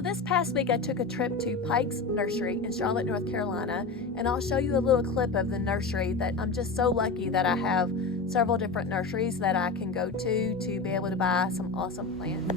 So this past week I took a trip to Pike's Nursery in Charlotte, North Carolina, and I'll show you a little clip of the nursery that I'm just so lucky that I have several different nurseries that I can go to be able to buy some awesome plants.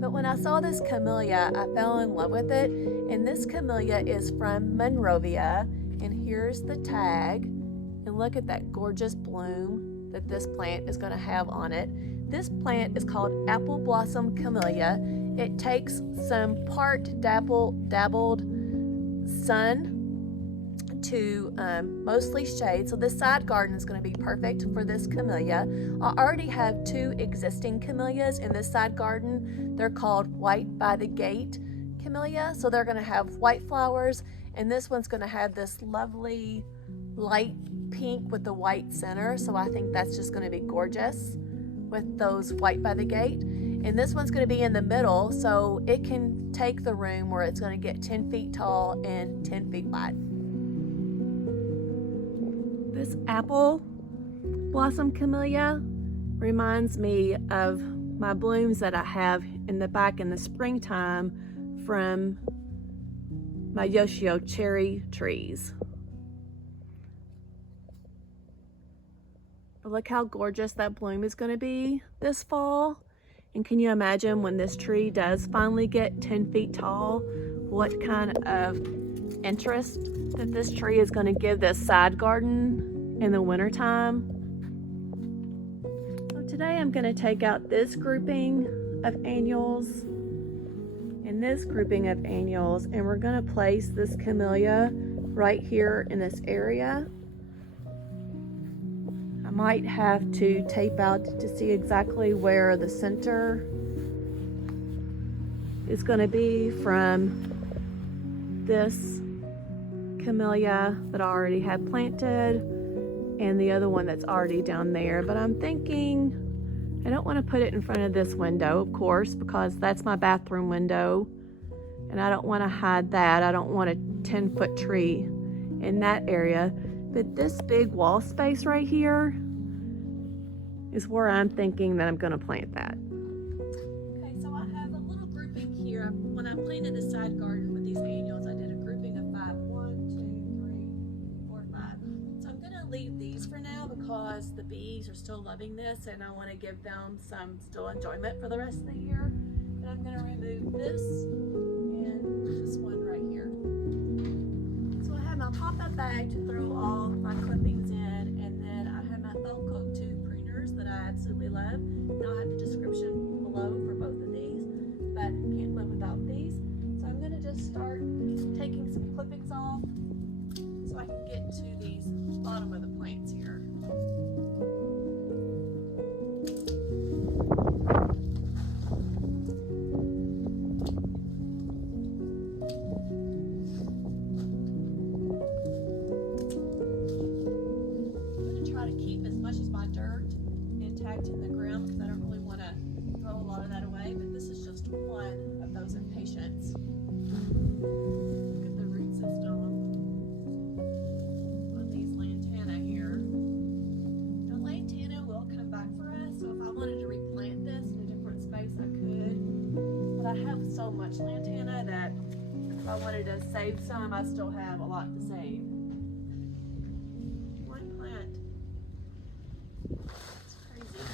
But when I saw this camellia, I fell in love with it. And this camellia is from Monrovia. And here's the tag. And look at that gorgeous bloom that this plant is going to have on it. This plant is called Apple Blossom Camellia. It takes some part dabbled sun to mostly shade. So this side garden is going to be perfect for this camellia. I already have two existing camellias in this side garden. They're called White by the Gate camellia. So they're going to have white flowers, and this one's going to have this lovely light pink with the white center. So I think that's just going to be gorgeous with those White by the Gate. And this one's going to be in the middle, so it can take the room where it's going to get 10 feet tall and 10 feet wide. This Apple Blossom Camellia reminds me of my blooms that I have in the back in the springtime from my Yoshio Cherry trees. But look how gorgeous that bloom is going to be this fall. And can you imagine when this tree does finally get 10 feet tall, what kind of interest that this tree is going to give this side garden in the wintertime? So today I'm going to take out this grouping of annuals and this grouping of annuals, and we're going to place this camellia right here in this area. I might have to tape out to see exactly where the center is going to be from this camellia that I already had planted and the other one that's already down there. But I'm thinking I don't want to put it in front of this window, of course, because that's my bathroom window and I don't want to hide that. I don't want a 10-foot tree in that area. But this big wall space right here is where I'm thinking that I'm going to plant that. Okay, so I have a little grouping here. When I planted the side garden with these annuals, I did a grouping of 5. 1, 2, 3, 4, 5. So I'm going to leave these for now because the bees are still loving this and I want to give them some still enjoyment for the rest of the year. And I'm going to remove this and this one right here. So I have my pop-up bag to throw all my clippings in, and then I have my Velcro 2 pruners that I absolutely love. And I'll have the description below for both of these, but can't live without these. So I'm going to just start taking some clippings off so I can get to these bottom of the plants here. Keep as much as my dirt in intact in the ground because I don't really want to throw a lot of that away, but this is just one of those impatiens. Look at the root system on these lantana here. The lantana will come back for us, so if I wanted to replant this in a different space, I could. But I have so much lantana that if I wanted to save some, I still have a lot to save. One plant. It's crazy.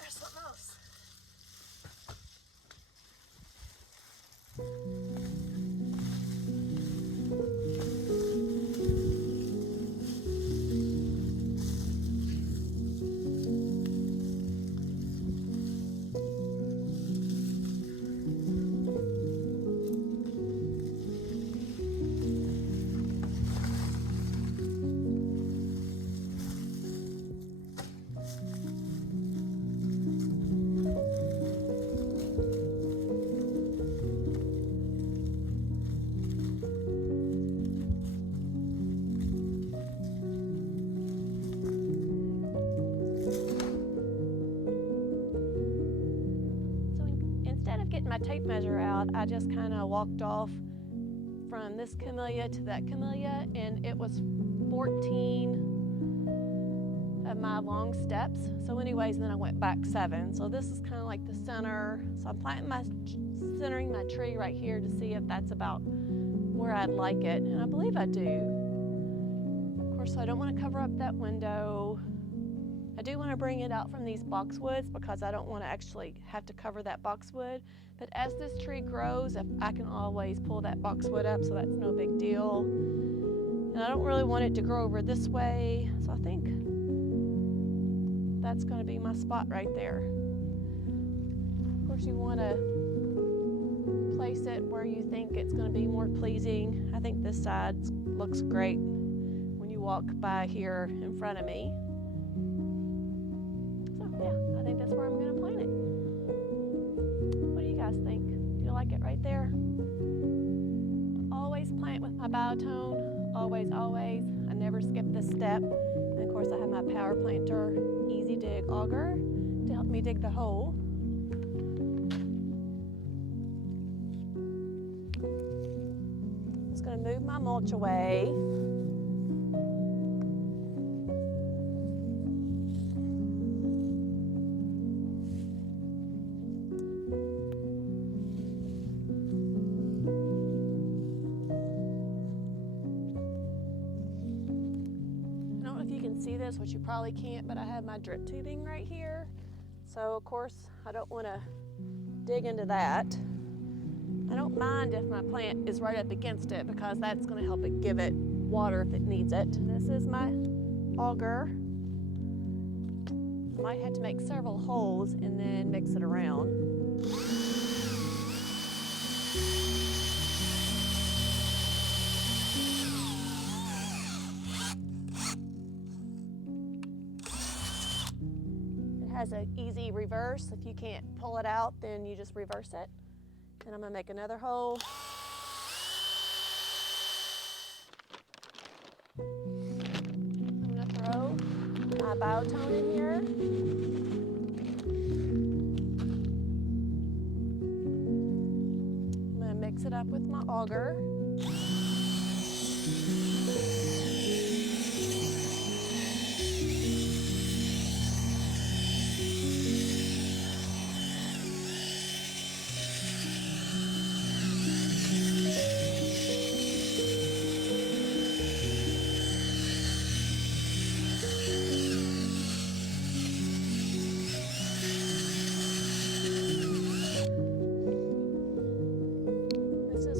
There's something else. My tape measure out, I just kind of walked off from this camellia to that camellia, and it was 14 of my long steps. So anyways, then I went back 7. So this is kind of like the center. So I'm centering my tree right here to see if that's about where I'd like it, and I believe I do. Of course, I don't want to cover up that window. I do want to bring it out from these boxwoods because I don't want to actually have to cover that boxwood. But as this tree grows, I can always pull that boxwood up, so that's no big deal. And I don't really want it to grow over this way, so I think that's going to be my spot right there. Of course, you want to place it where you think it's going to be more pleasing. I think this side looks great when you walk by here in front of me. Yeah, I think that's where I'm going to plant it. What do you guys think? Do you like it right there? Always plant with my biotone. Always, always. I never skip this step. And of course, I have my power planter easy dig auger to help me dig the hole. I'm just going to move my mulch away. See this, which you probably can't, but I have my drip tubing right here. So of course I don't want to dig into that. I don't mind if my plant is right up against it because that's going to help it give it water if it needs it. This is my auger. I might have to make several holes and then mix it around. Has an easy reverse. If you can't pull it out, then you just reverse it. And I'm going to make another hole. I'm going to throw my biotone in here. I'm going to mix it up with my auger.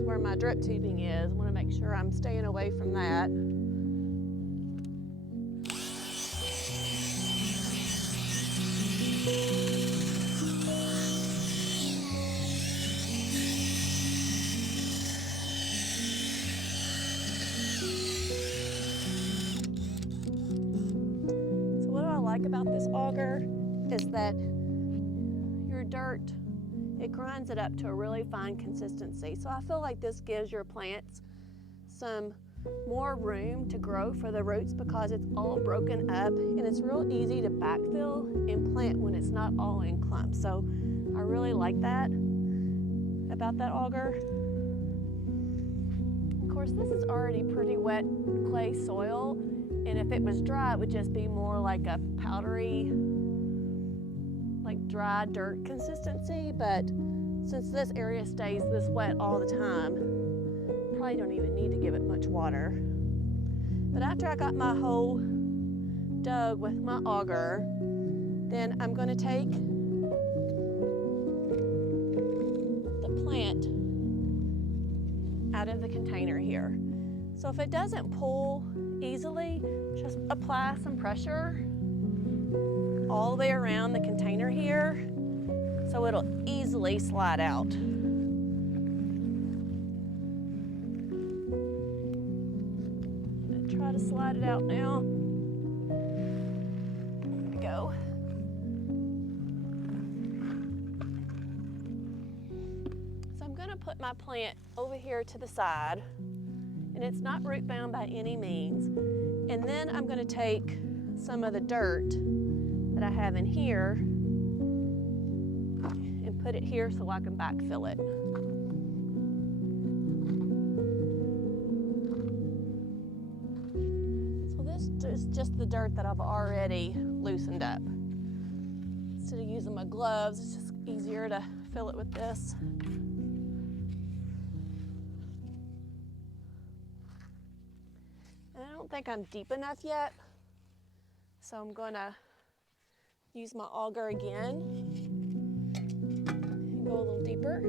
Where my drip tubing is. I want to make sure I'm staying away from that. like about this auger is that your dirt, it grinds it up to a really fine consistency. So I feel like this gives your plants some more room to grow for the roots because it's all broken up, and it's real easy to backfill and plant when it's not all in clumps. So I really like that about that auger. Of course, this is already pretty wet clay soil, and if it was dry, it would just be more like a powdery, like dry dirt consistency. But since this area stays this wet all the time, probably don't even need to give it much water. But after I got my hole dug with my auger, then I'm going to take the plant out of the container here. So if it doesn't pull easily, just apply some pressure all the way around the container here so it'll easily slide out. Try to slide it out now. There we go. So I'm going to put my plant over here to the side, and it's not root bound by any means. And then I'm going to take some of the dirt that I have in here and put it here so I can backfill it. It's just the dirt that I've already loosened up. Instead of using my gloves, it's just easier to fill it with this. And I don't think I'm deep enough yet, so I'm going to use my auger again and go a little deeper.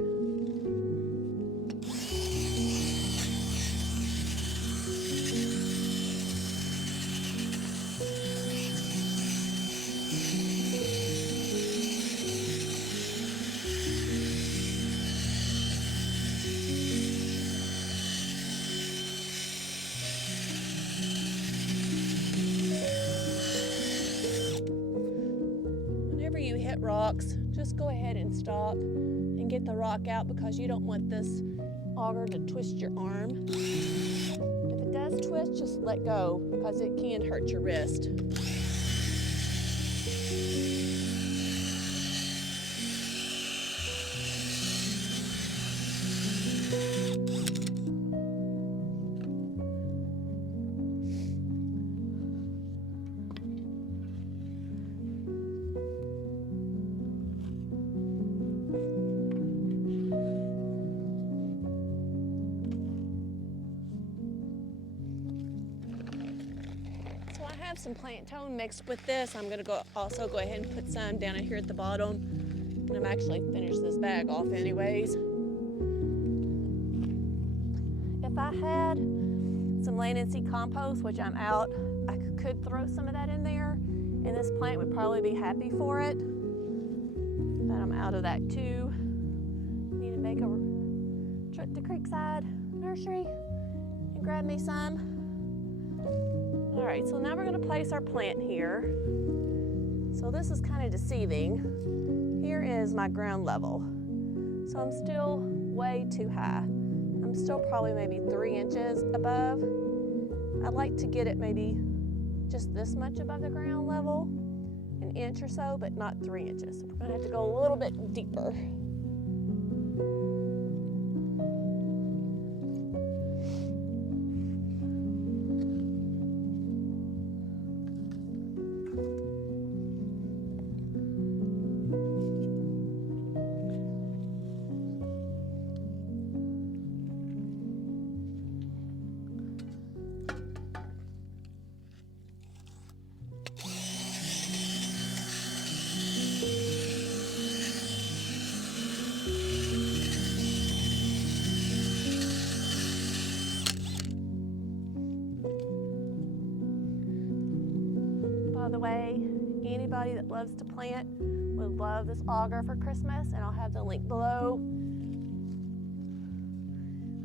Rocks, just go ahead and stop and get the rock out because you don't want this auger to twist your arm. If it does twist, just let go because it can hurt your wrist. Some plant tone mixed with this. I'm going to also go ahead and put some down here at the bottom, and I'm actually finished this bag off anyways. If I had some land and seed compost, which I'm out, I could throw some of that in there, and this plant would probably be happy for it, but I'm out of that too. Need to make a trip to Creekside Nursery and grab me some. All right, so now we're going to place our plant here. So this is kind of deceiving. Here is my ground level. So I'm still way too high. I'm still probably maybe 3 inches above. I'd like to get it maybe just this much above the ground level, an inch or so, but not 3 inches. So we're going to have to go a little bit deeper. By the way, anybody that loves to plant would love this auger for Christmas, and I'll have the link below.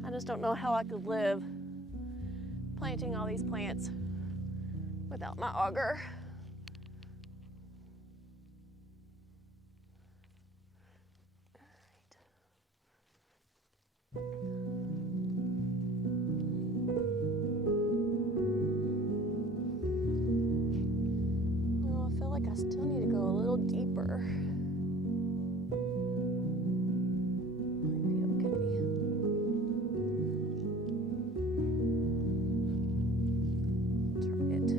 I just don't know how I could live planting all these plants without my auger. Oh, I feel like I still need to go a little deeper. Might be okay. Try it.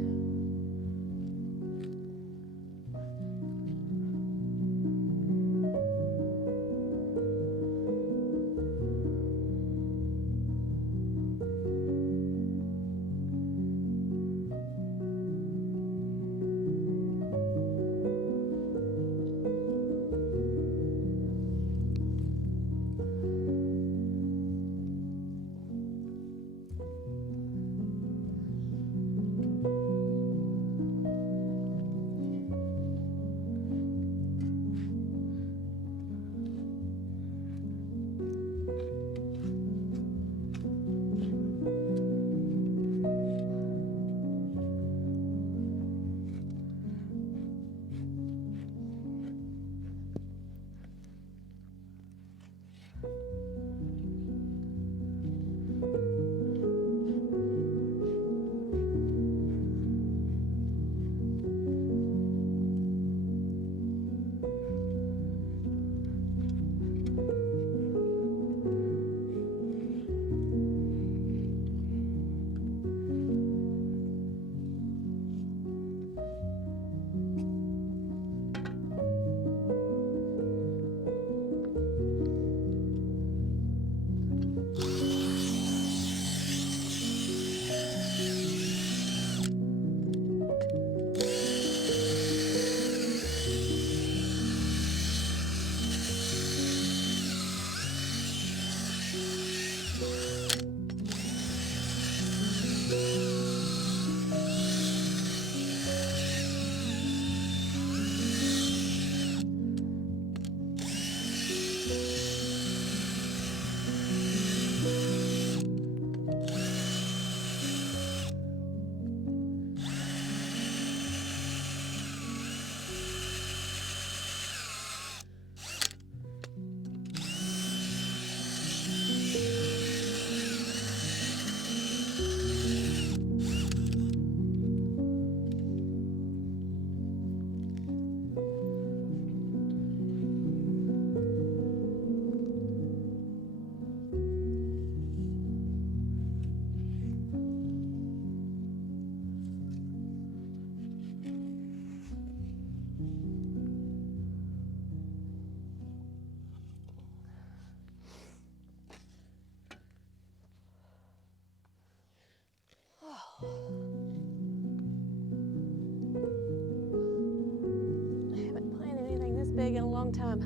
I haven't planted anything this big in a long time.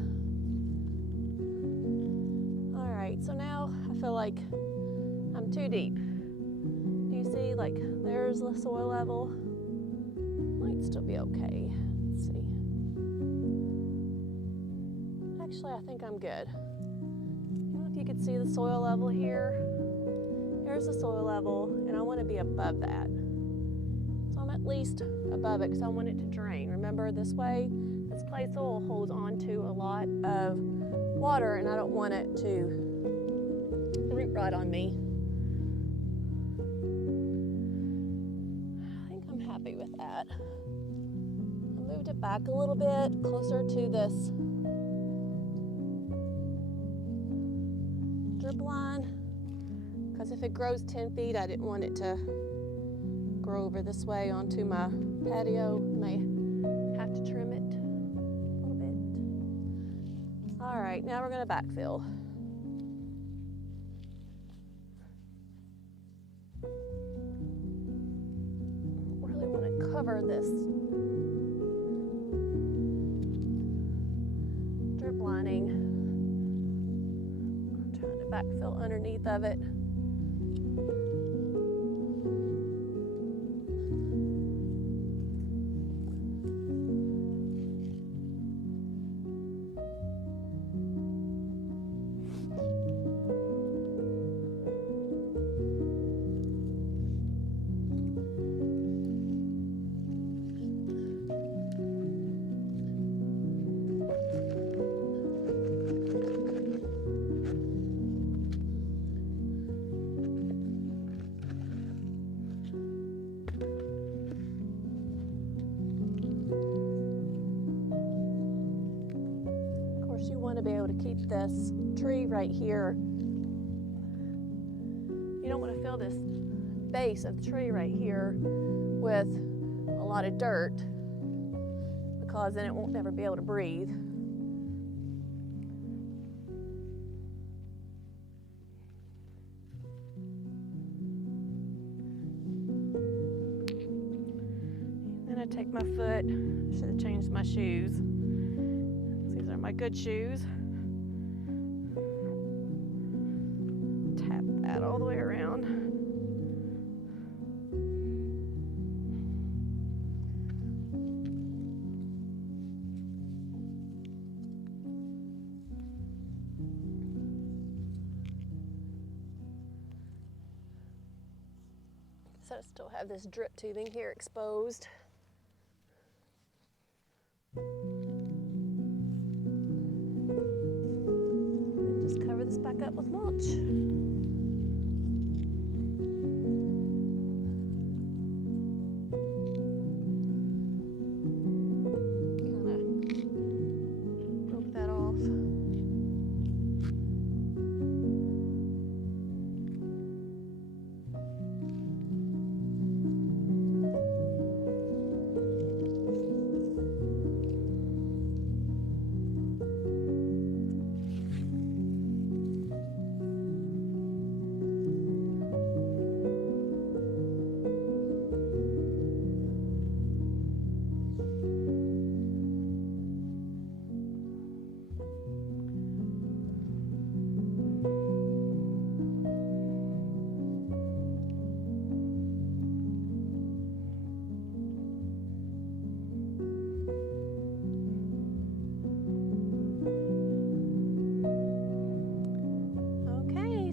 All right, so now I feel like I'm too deep. Do you see, like, there's the soil level? Might still be okay. Let's see. Actually, I think I'm good. I don't know if you can see the soil level here. Here's the soil level, and I want to be above that. So I'm at least above it because I want it to drain. Remember, this way, this clay soil holds on to a lot of water, and I don't want it to root rot on me. I think I'm happy with that. I moved it back a little bit closer to this drip line because if it grows 10 feet, I didn't want it to grow over this way onto my patio. I may have to trim it a little bit. All right, now we're going to backfill. I really want to cover this drip lining. I'm trying to backfill underneath of it. be able to keep this tree right here. You don't want to fill this base of the tree right here with a lot of dirt, because then it won't never be able to breathe. Then I take my foot, should have changed my shoes. These are my good shoes. Tap that all the way around. So I still have this drip tubing here exposed. And just cover this back up with mulch. Kind of broke that off.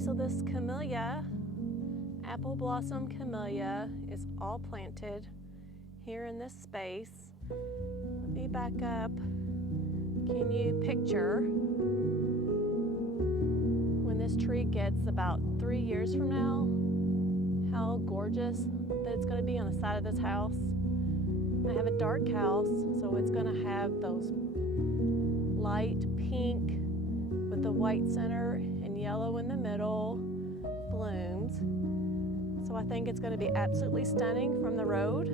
So this camellia, Apple Blossom Camellia, is all planted here in this space. Let me back up. Can you picture when this tree gets about 3 years from now, how gorgeous that it's going to be on the side of this house? I have a dark house, so it's going to have those light pink with the white center and yellow in the middle blooms. So I think it's going to be absolutely stunning from the road.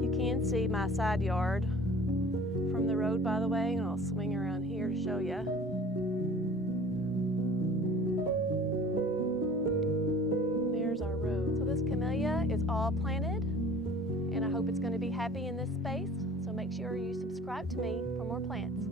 You can see my side yard from the road, by the way, and I'll swing around here to show you. There's our road. So this camellia is all planted, and I hope it's going to be happy in this space. So make sure you subscribe to me for more plants.